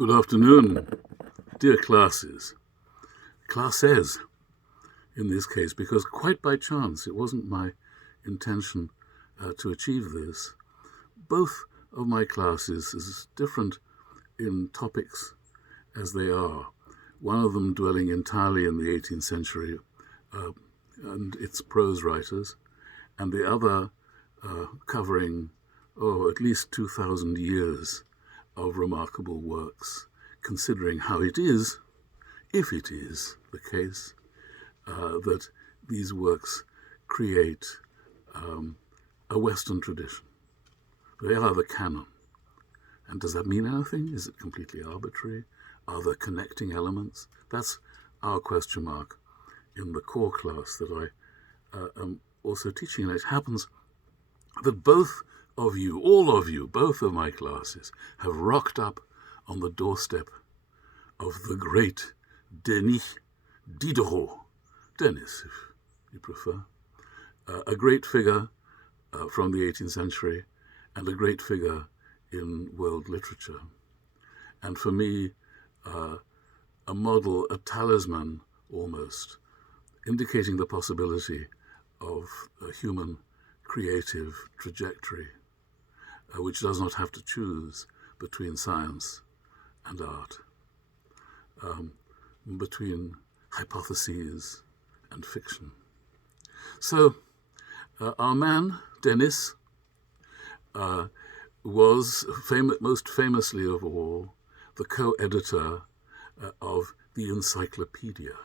Good afternoon, dear classes. Classes, in this case, because quite by chance, it wasn't my intention to achieve this. Both of my classes is different in topics as they are. One of them dwelling entirely in the 18th century and its prose writers, and the other covering, at least 2,000 years of remarkable works, considering how it is, if it is the case, that these works create a Western tradition. They are the canon. And does that mean anything? Is it completely arbitrary? Are there connecting elements? That's our question mark in the core class that I am also teaching. And it happens that both of you, all of you, both of my classes have rocked up on the doorstep of the great Denis, DIDEROT, Denis, if you prefer, a great figure from the 18th century and a great figure in world literature. And for me, a model, a talisman almost, indicating the possibility of a human creative trajectory, which does not have to choose between science and art, between hypotheses and fiction. So our man, Denis, was most famously of all the co-editor of the Encyclopedia.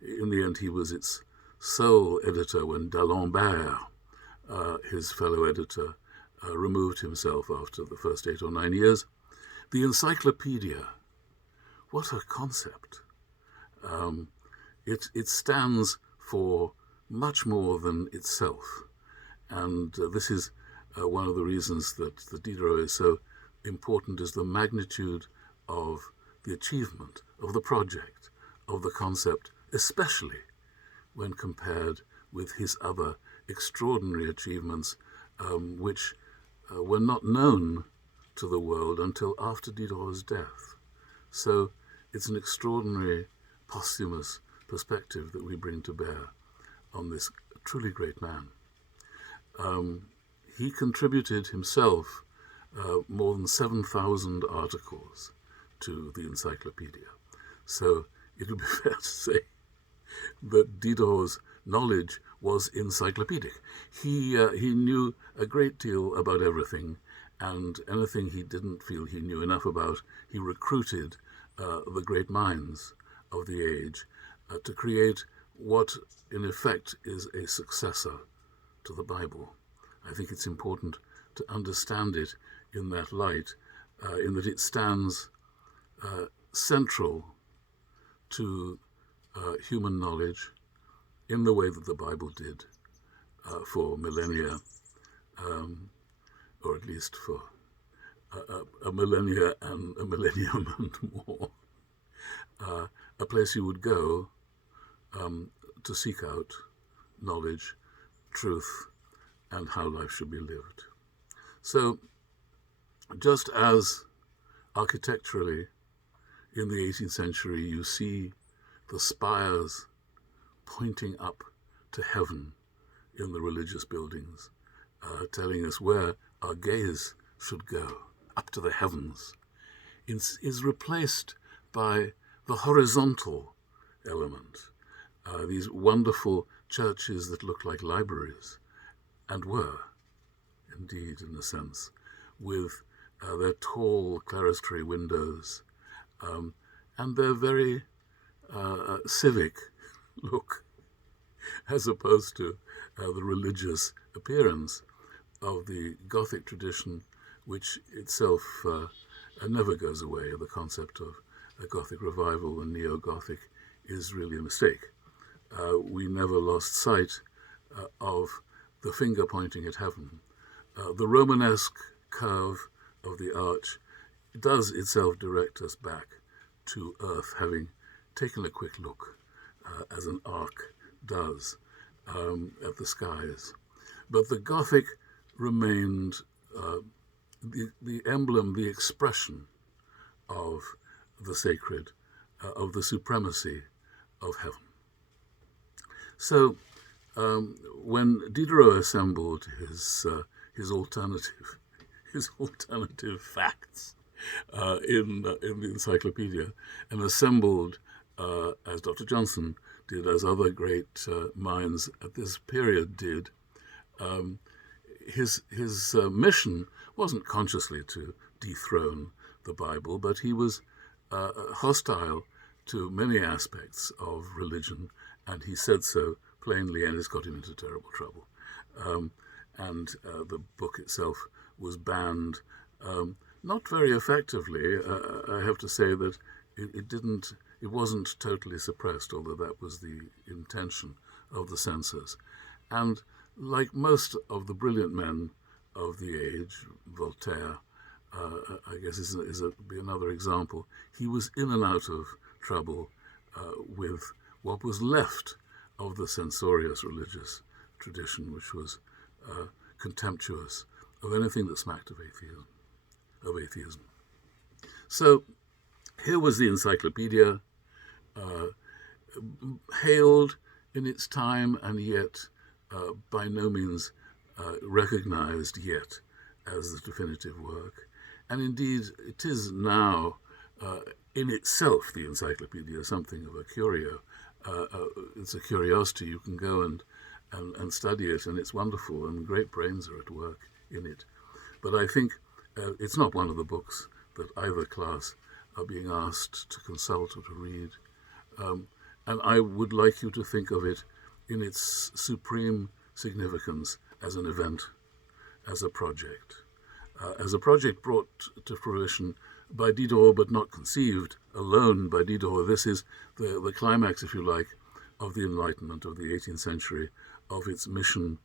In the end, he was its sole editor when d'Alembert, his fellow editor, removed himself after the first 8 or 9 years. The Encyclopedia, what a concept. It stands for much more than itself. And this is one of the reasons that the Diderot is so important, is the magnitude of the achievement, of the project, of the concept, especially when compared with his other extraordinary achievements, which were not known to the world until after Diderot's death. So it's an extraordinary posthumous perspective that we bring to bear on this truly great man. He contributed himself more than 7,000 articles to the Encyclopedia. So it would be fair to say that Diderot's knowledge was encyclopedic. He knew a great deal about everything, and anything he didn't feel he knew enough about, he recruited the great minds of the age to create what, in effect, is a successor to the Bible. I think it's important to understand it in that light, in that it stands central to human knowledge in the way that the Bible did for millennia, or at least for a millennia and a millennium and more. A place you would go to seek out knowledge, truth, and how life should be lived. So, just as architecturally in the 18th century you see the spires pointing up to heaven in the religious buildings, telling us where our gaze should go, up to the heavens, is replaced by the horizontal element. These wonderful churches that look like libraries, and were, indeed, in a sense, with their tall clerestory windows and their very civic look, as opposed to the religious appearance of the Gothic tradition, which itself never goes away. The concept of a Gothic Revival and Neo-Gothic is really a mistake. We never lost sight of the finger pointing at heaven. The Romanesque curve of the arch does itself direct us back to earth, having taken a quick look, as an arc does, at the skies. But the Gothic remained the emblem, the expression of the sacred, of the supremacy of heaven. So when Diderot assembled his alternative facts in the encyclopedia, and assembled, as Dr. Johnson did, as other great minds at this period did, his mission wasn't consciously to dethrone the Bible, but he was hostile to many aspects of religion, and he said so plainly, and it's got him into terrible trouble. And the book itself was banned, not very effectively. I have to say that it wasn't totally suppressed, although that was the intention of the censors. And like most of the brilliant men of the age, Voltaire, I guess be another example. He was in and out of trouble with what was left of the censorious religious tradition, which was contemptuous of anything that smacked of atheism. So here was the encyclopedia, hailed in its time, and yet by no means recognized yet as the definitive work. And indeed, it is now in itself, the encyclopedia, something of a curio. It's a curiosity. You can go and study it, and it's wonderful, and great brains are at work in it. But I think it's not one of the books that either class are being asked to consult or to read. And I would like you to think of it in its supreme significance as an event, as a project brought to fruition by Diderot, but not conceived alone by Diderot. This is the climax, if you like, of the Enlightenment of the 18th century, of its mission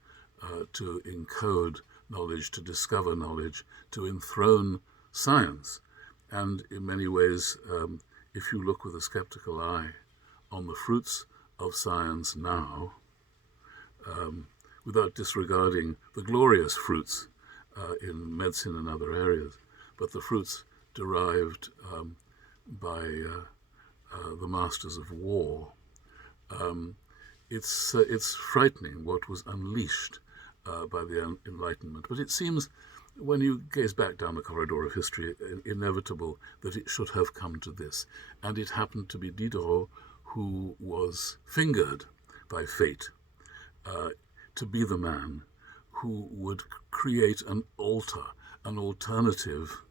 to encode knowledge, to discover knowledge, to enthrone science. And in many ways, if you look with a skeptical eye on the fruits of science now, without disregarding the glorious fruits in medicine and other areas, but the fruits derived by the masters of war, it's frightening what was unleashed by the Enlightenment. But it seems, when you gaze back down the corridor of history, inevitable that it should have come to this. And it happened to be Diderot who was fingered by fate to be the man who would create an alternative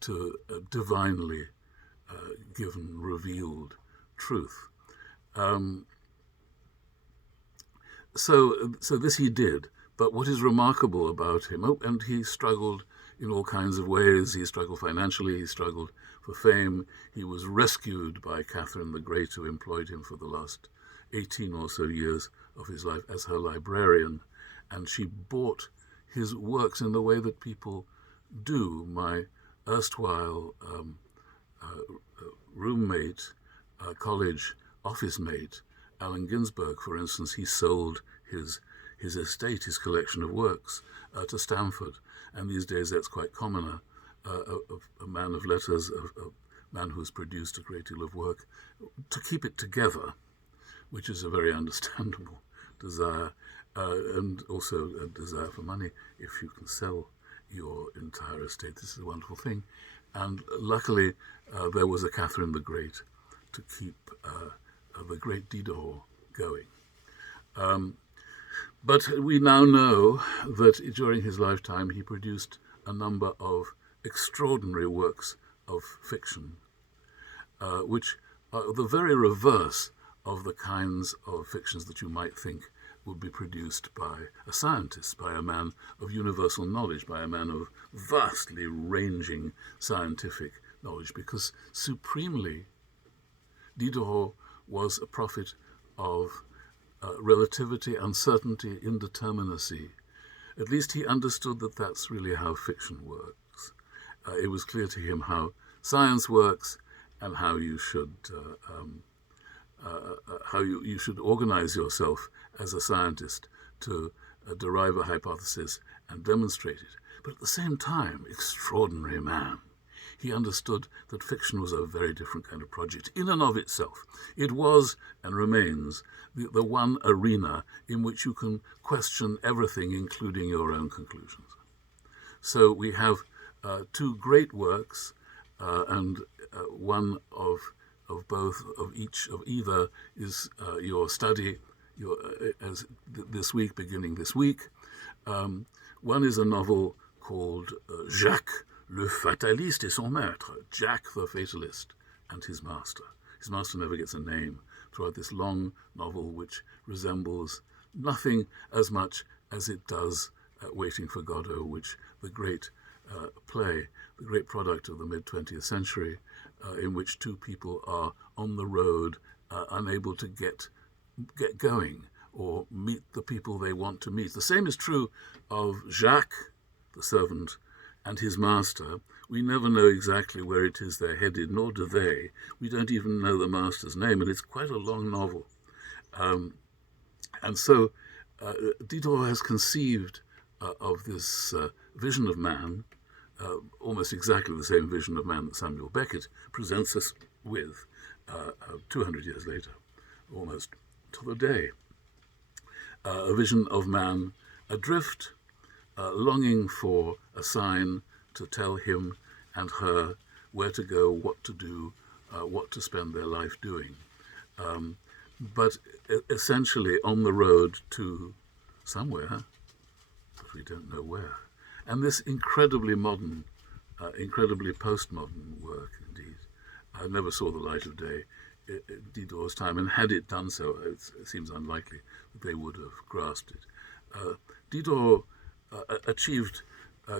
to a divinely given, revealed truth. So this he did. But what is remarkable about him, and he struggled in all kinds of ways. He struggled financially, he struggled for fame. He was rescued by Catherine the Great, who employed him for the last 18 or so years of his life as her librarian. And she bought his works in the way that people do. My erstwhile roommate, college office mate, Allen Ginsberg, for instance, he sold his estate, his collection of works, to Stanford. And these days that's quite common. A man of letters, a man who's produced a great deal of work, to keep it together, which is a very understandable desire, and also a desire for money. If you can sell your entire estate, this is a wonderful thing. And luckily, there was a Catherine the Great to keep the great Diderot going. But we now know that during his lifetime he produced a number of extraordinary works of fiction, which are the very reverse of the kinds of fictions that you might think would be produced by a scientist, by a man of universal knowledge, by a man of vastly ranging scientific knowledge, because supremely Diderot was a prophet of relativity, uncertainty, indeterminacy. At least he understood that that's really how fiction works. It was clear to him how science works and how you should you should organize yourself as a scientist to derive a hypothesis and demonstrate it. But at the same time, extraordinary man. he understood that fiction was a very different kind of project in and of itself. It was, and remains, the one arena in which you can question everything, including your own conclusions. So we have two great works, and one of both, of each, of either is your study as this week, beginning this week. One is a novel called Jacques le fataliste et son maître, Jack the fatalist and his master. His master never gets a name throughout this long novel, which resembles nothing as much as it does Waiting for Godot, which the great play, the great product of the mid-20th century, in which two people are on the road, unable to get going or meet the people they want to meet. The same is true of Jacques, the servant, and his master. We never know exactly where it is they're headed, nor do they. We don't even know the master's name, and it's quite a long novel. And so Diderot has conceived of this vision of man, almost exactly the same vision of man that Samuel Beckett presents us with 200 years later, almost to the day. A vision of man adrift, longing for a sign to tell him and her where to go, what to do, what to spend their life doing. But essentially on the road to somewhere, but we don't know where. And this incredibly modern, incredibly postmodern work, indeed, never saw the light of day at Diderot's time, and had it done so, it seems unlikely that they would have grasped it. Diderot achieved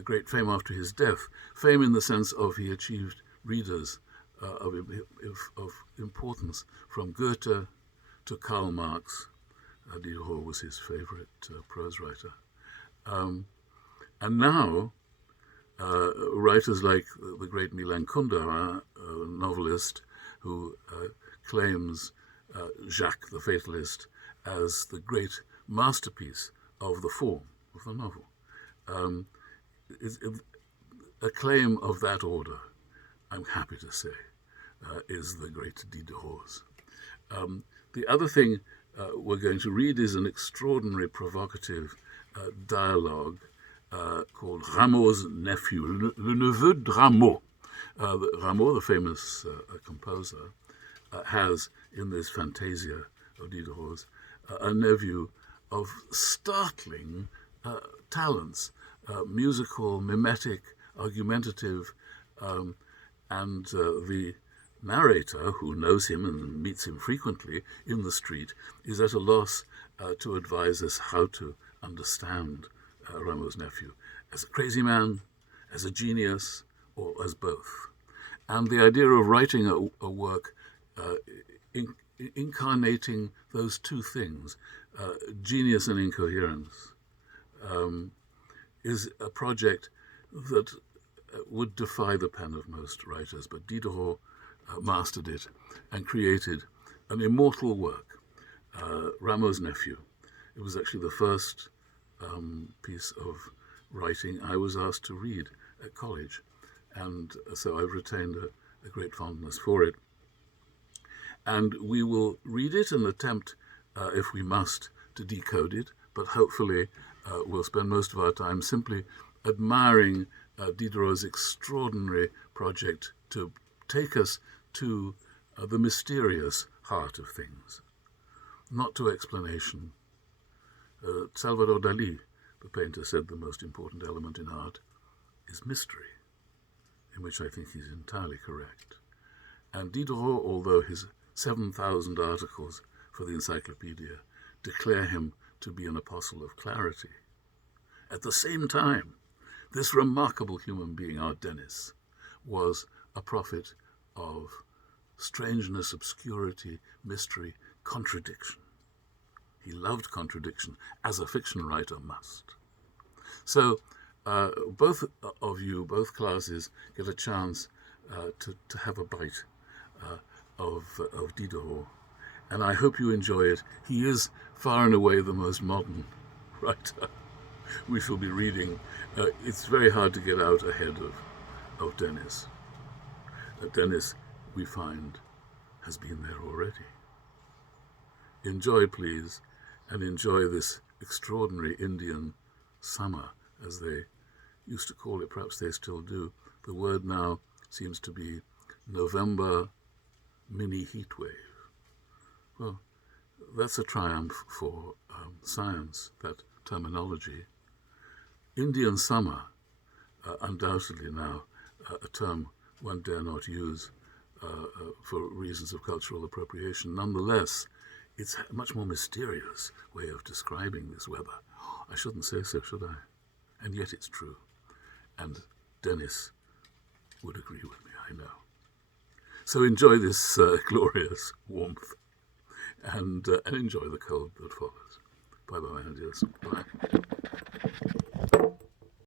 great fame after his death, fame in the sense of he achieved readers of importance, from Goethe to Karl Marx. Diderot was his favorite prose writer. And now, writers like the great Milan Kundera, a novelist who claims Jacques the Fatalist as the great masterpiece of the form of the novel, a claim of that order, I'm happy to say, is the great Diderot's. The other thing we're going to read is an extraordinary provocative dialogue called Rameau's Nephew, Le Neveu de Rameau. Rameau, the famous composer, has in this Fantasia of Diderot's a nephew of startling talents, musical, mimetic, argumentative, and the narrator, who knows him and meets him frequently in the street, is at a loss to advise us how to understand Rameau's nephew, as a crazy man, as a genius, or as both. And the idea of writing a work incarnating those two things, genius and incoherence, is a project that would defy the pen of most writers, but Diderot mastered it and created an immortal work, Rameau's Nephew. It was actually the first piece of writing I was asked to read at college, and so I've retained a great fondness for it. And we will read it and attempt, if we must, to decode it, but hopefully we'll spend most of our time simply admiring Diderot's extraordinary project to take us to the mysterious heart of things, not to explanation. Salvador Dali, the painter, said the most important element in art is mystery, in which I think he's entirely correct. And Diderot, although his 7,000 articles for the encyclopedia declare him to be an apostle of clarity, at the same time, this remarkable human being, our Denis, was a prophet of strangeness, obscurity, mystery, contradiction. He loved contradiction, as a fiction writer must. So both of you, both classes, get a chance to have a bite of Diderot. And I hope you enjoy it. He is far and away the most modern writer we shall be reading. It's very hard to get out ahead of Denis. Denis, we find, has been there already. Enjoy, please, and enjoy this extraordinary Indian summer, as they used to call it. Perhaps they still do. The word now seems to be November mini heat wave. Well, that's a triumph for science, that terminology. Indian summer, undoubtedly now a term one dare not use for reasons of cultural appropriation. Nonetheless, it's a much more mysterious way of describing this weather. I shouldn't say so, should I? And yet it's true. And Denis would agree with me, I know. So enjoy this glorious warmth and enjoy the cold that follows. Bye-bye, my dears. Bye.